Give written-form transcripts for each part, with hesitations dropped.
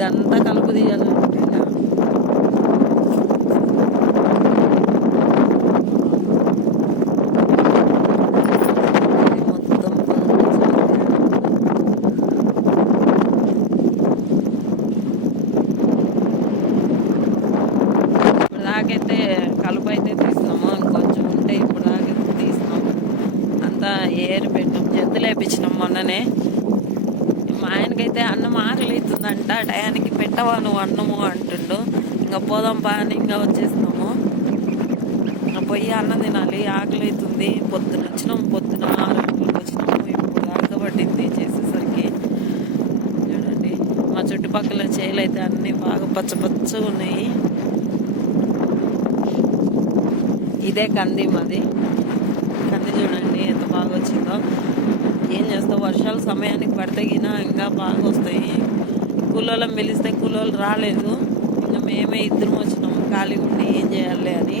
ఇదంతా కలుపు తీయాలంటే ఇప్పటిదాకైతే కలుపు అయితే తీసినాము, ఇంకొంచెం ఉంటే ఇప్పుడు దాకైతే తీసినాం. అంతా ఏరి పెట్టాం, జంతులు వేయించినాం మొన్ననే. మా ఆయనకైతే అన్నం ఆకలి అవుతుందంట, టయానికి పెట్టవా నువ్వు అన్నము అంటుండు. ఇంకా పోదాంపా అని ఇంకా వచ్చేసినాము. ఇంకా పోయి అన్నం తినాలి, ఆకలి అవుతుంది. పొద్దున వచ్చినాము, పొద్దున 6 గంటలకు వచ్చినాము. ఇప్పుడు దాకా పట్టింది చేసేసరికి. చూడండి మా చుట్టుపక్కల చేలు అయితే అన్నీ బాగా పచ్చపచ్చగా ఉన్నాయి. ఇదే కంది మాది. కంది చూడండి ఎంత బాగా వచ్చిందో. ఏం చేస్తావు, వర్షాలు సమయానికి పడితే ఇంకా బాగా వస్తాయి. కూలోళ్ళని పిలిస్తే కూలోళ్ళు రాలేదు. ఇంకా మేమే ఇద్దరం వచ్చినాము, ఖాళీగా ఉండి ఏం చేయాలి అని.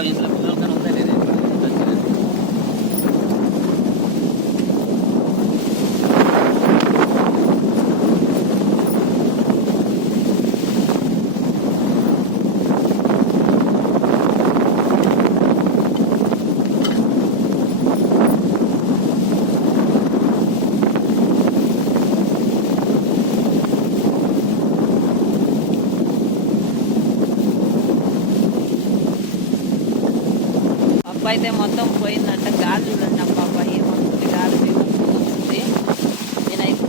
ఇందులో పిల్లలు ఉందా లేదా? అయితే మొత్తం పోయిందంట. గాలి చూడండి అబ్బాబ ఏమవుతుంది, గాలి వస్తుంది. నేనైతే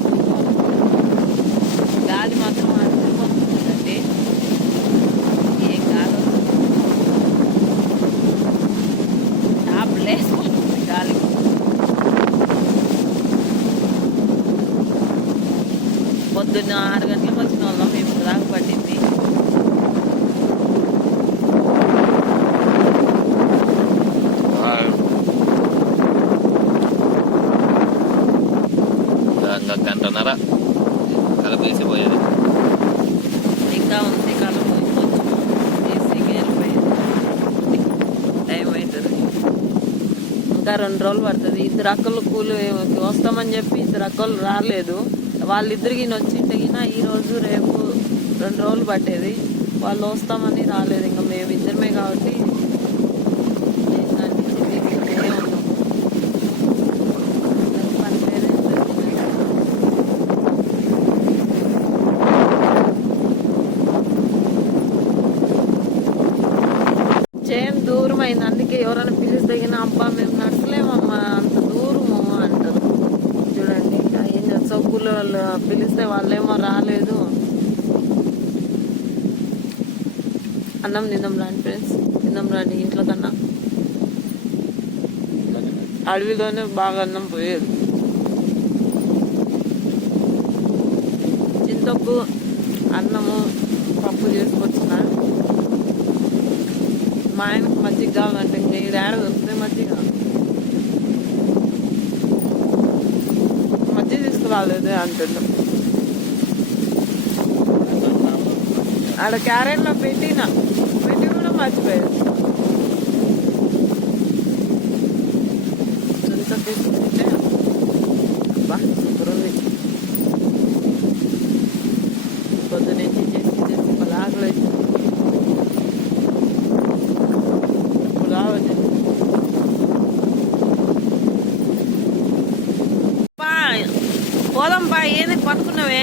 గాలి మాత్రం అదిరిపోతుందండి. ఏం గాలి టాప్ లేసిపోతుంది గాలి. పొద్దున్న 6 గంటలకు వచ్చిన వాళ్ళం, ఇప్పుడు దాకా పట్టింది. గంటన్నర కలుపు వేసిపోయేది. ఇంకా ఉంది కలుపు, వేసి గేరిపోయేది. టైం అవుతుంది, ఇంకా 2 రోజులు పడుతుంది. 2 అక్కలు కూలి వస్తామని చెప్పి 2 అక్కలు రాలేదు. వాళ్ళిద్దరికి వచ్చింటే ఈరోజు రేపు 2 రోజులు పట్టేది. వాళ్ళు వస్తామని రాలేదు. ఇంకా మేమిద్దరమే కాబట్టి చేను దూరం అయింది. అందుకే ఎవరైనా పిలిస్తే అబ్బా మేము నడచలేమమ్మా అంత దూరము అంటారు. చూడండి ఏం చేస్తావు, కూలి వాళ్ళు పిలిస్తే వాళ్ళేమో రాలేదు. అన్నం తిందాం రాండి ఫ్రెండ్స్, తిందాం రాండి. ఇంట్లో కన్నా అడవిలోనే బాగా అన్నం పోయేది. చింతొక్కు అన్నము పప్పు చేసుకొచ్చిన. మా ఆయనకు మజ్జిగ కావాలంటే ఇంకా ఈ ఏడ దొరికితే మజ్జిగ తీసుకురాలేదు అంటున్నాం. ఆడ క్యారెట్లో పెట్టి కూడా మర్చిపోయాడు. చింత తీసుకుంటే అబ్బా సూపర్ ఉంది. పొద్దునుంచి చేసి ఆకలి అవుతుంది. పోదాంపా, ఏది పనుకున్నావే?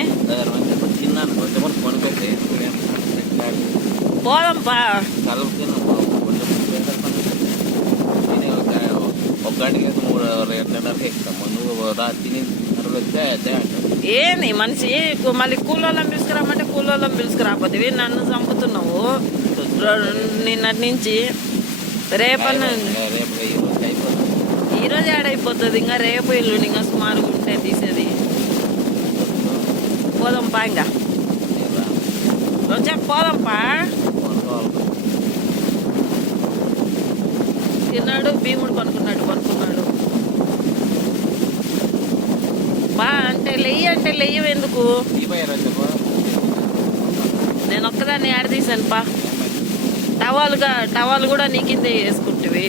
పోదాంపా. ఒక గంట లేదు 3 2:30కి ఎక్కుతాము. నువ్వు తిని గంటలు వస్తే అదే అంటారు. ఏంది మనిషి మళ్ళీ కూలోళ్ళని పిలుచుకురామంటే కూలోళ్ళని పిలుచుకురాపోతే నన్ను చంపుతున్నావు నిన్నటి నుంచి. రేపన్నా రేపు ఈ రోజు అయిపోతుంది. ఈరోజు ఏడైపోతుంది, ఇంకా రేపు ఎల్లుండి ఇంకా సుమారుగా ఉంటే తీసేది. పోదాంపా ఇంకా వచ్చే పోదాంపా. తిన్నాడు భీముడు పనుకున్నాడు. బా అంటే లెయ్యవు ఎందుకు? నేను ఒక్కదాన్ని ఏడ తీసాను పా. టవాలు కూడా నీ కిందే వేసుకుంటువి.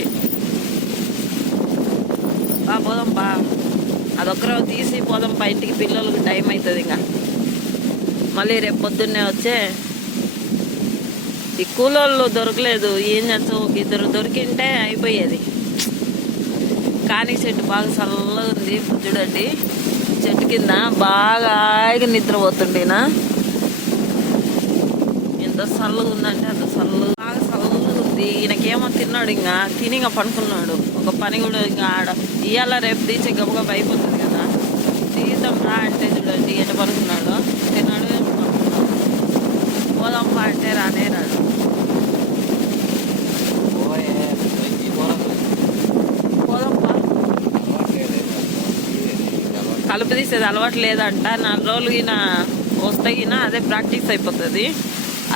బా పోదాంపా, అదొక్కరో తీసి పోదాంపా ఇంటికి. పిల్లలకు టైం అవుతుంది ఇంకా. మళ్ళీ రేపు పొద్దున్నే వచ్చే ఈ కూలోళ్ళు దొరకలేదు. ఏం చేస్తావు, ఒక ఇద్దరు దొరికింటే అయిపోయేది. కానీ చెట్టు బాగా చల్లగా ఉంది చూడండి. చెట్టు కింద బాగా హాయిగా నిద్రపోతుండేనా. ఎంత చల్లగా ఉందంటే అంత చల్లగా, బాగా చల్లగా ఉంది. ఈయనకేమో తిన్నాడు, ఇంకా తిని ఇంకా పడుకున్నాడు. ఒక పని కూడా ఇంకా ఆడ ఇవాళ రేపు తీసే గబగబ అయిపోతుంది కదా. తీద్దాం రా అంటే చూడండి ఎట పడుకున్నాడు. తిన్నాడు పోదాంపా అంటే రానే రాడు. పోదాంపా, కలుపు తీసేది అలవాటు లేదంట. 4 రోజులు ఈయన వస్తే ఈయన అదే ప్రాక్టీస్ అయిపోతుంది.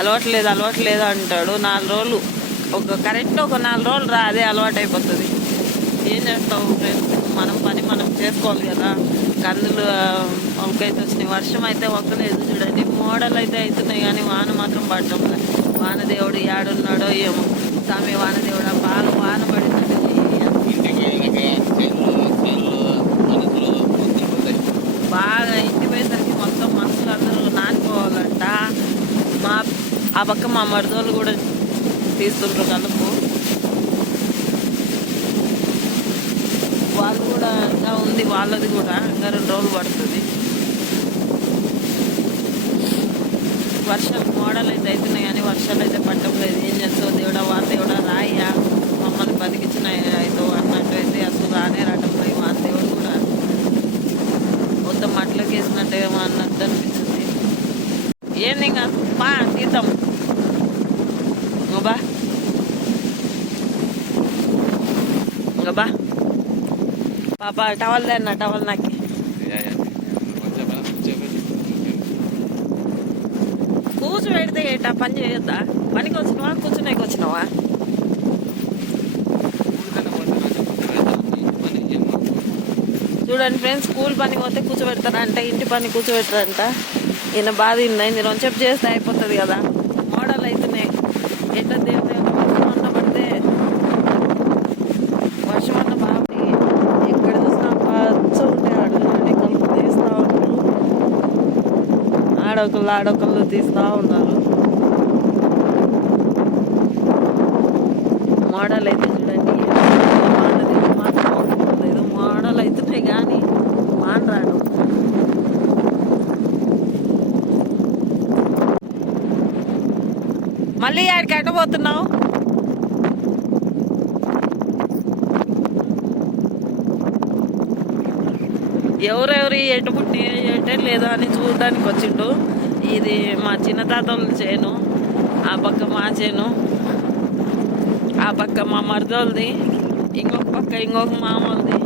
అలవాటు లేదు అంటాడు. 4 రోజులు కరెక్ట్ ఒక 4 రోజులు రా, అదే అలవాటు అయిపోతుంది. ఏం చేస్తావు ఫ్రెండ్స్, మనం పని మనం చేసుకోవాలి కదా. కందులు మొలకైతే వచ్చినాయి. వర్షం అయితే ఒక్కలేదు చూడండి. మోడల్ అయితే అవుతున్నాయి కానీ వాన మాత్రం పడటం లేదు. వానదేవుడు ఏడున్నాడో ఏమో. స్వామి వానదేవుడు బాగా వాన పడిందండి. బాగా ఇంటి పోయేసరికి మొత్తం మనుషులు అందరూ నానిపోవాలంట. ఆ పక్క మా మరుదోళ్ళు కూడా తీస్తుంటారు కలుపు. వాళ్ళు కూడా ఇంకా ఉంది, వాళ్ళది కూడా ఇంకా 2 రోజులు పడుతుంది. వర్షాలు మోడల్ అయితే అవుతున్నాయి కానీ వర్షాలు అయితే పట్టడం లేదు. ఏం చేస్తావు దేవుడా, వానదేవుడా రాయ్యా మమ్మల్ని బతికించిన అయితే అన్నట్టు అయితే అసలు రానే రావడం లేదు. వానదేవుడు కూడా మొత్తం మట్లోకి వేసినట్టేమో అన్నట్టు అనిపిస్తుంది. ఏంది ఇంకా బా తీద్దాం బా, ఇంకా బా పాప. టవల్ దేన్న టవల్ నాకు కూర్చోబెడితే ఏంటా పని చేయొద్దా? పనికి వచ్చినావా కూర్చునేకి వచ్చినావా? చూడండి ఫ్రెండ్స్, స్కూల్ పనికి పోతే కూర్చోబెడతారంట, ఇంటి పని కూర్చోబెడతారంట. ఈయన బాధ ఇందా 2 చెప్పు చేస్తే అయిపోతుంది కదా. మోడల్ అవుతున్నాయి. ఎట్లా దేవుడు వర్షం అన్న పడితే వర్షం అన్న బాబి ఎక్కడ చూసినా పచ్చ ఉంటే ఆడలండి కలుపు తీస్తూ ఉంటారు. ఆడొకళ్ళు తీస్తూ ఉన్నారు. మోడల్ అయితే చూడండి. వానది మాత్రం లేదు, మోడల్ అవుతున్నాయి కానీ వాన రాడు. మళ్ళీ ఆడికి అడ్డపోతున్నావు. ఎవరెవరు ఎటు పుట్టి ఎటే లేదా అని చూడడానికి వచ్చిండు. ఇది మా చిన్న తాతోళ్ళ చేను, ఆ పక్క మా చేను, ఆ పక్క మా మరదోళ్ళది, ఇంకొక పక్క ఇంకొక మామూలుది.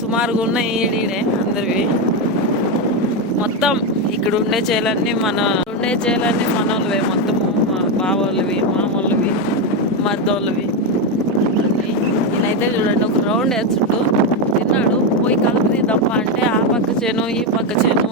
సుమారుగా ఉన్నాయి ఈడే అందరివి. మొత్తం ఇక్కడ ఉండే చేలన్నీ మనోళ్ళవే. మొత్తము మా బావోళ్ళవి, మామూళ్ళవి, మరదోళ్ళవి అన్నీ. ఈయనైతే చూడండి ఒక రౌండ్ వేస్తుండు. తిన్నాడు. పోయి కలుపు తీద్దాంపా అంటే ఆ పక్క చేను ఈ పక్క చేను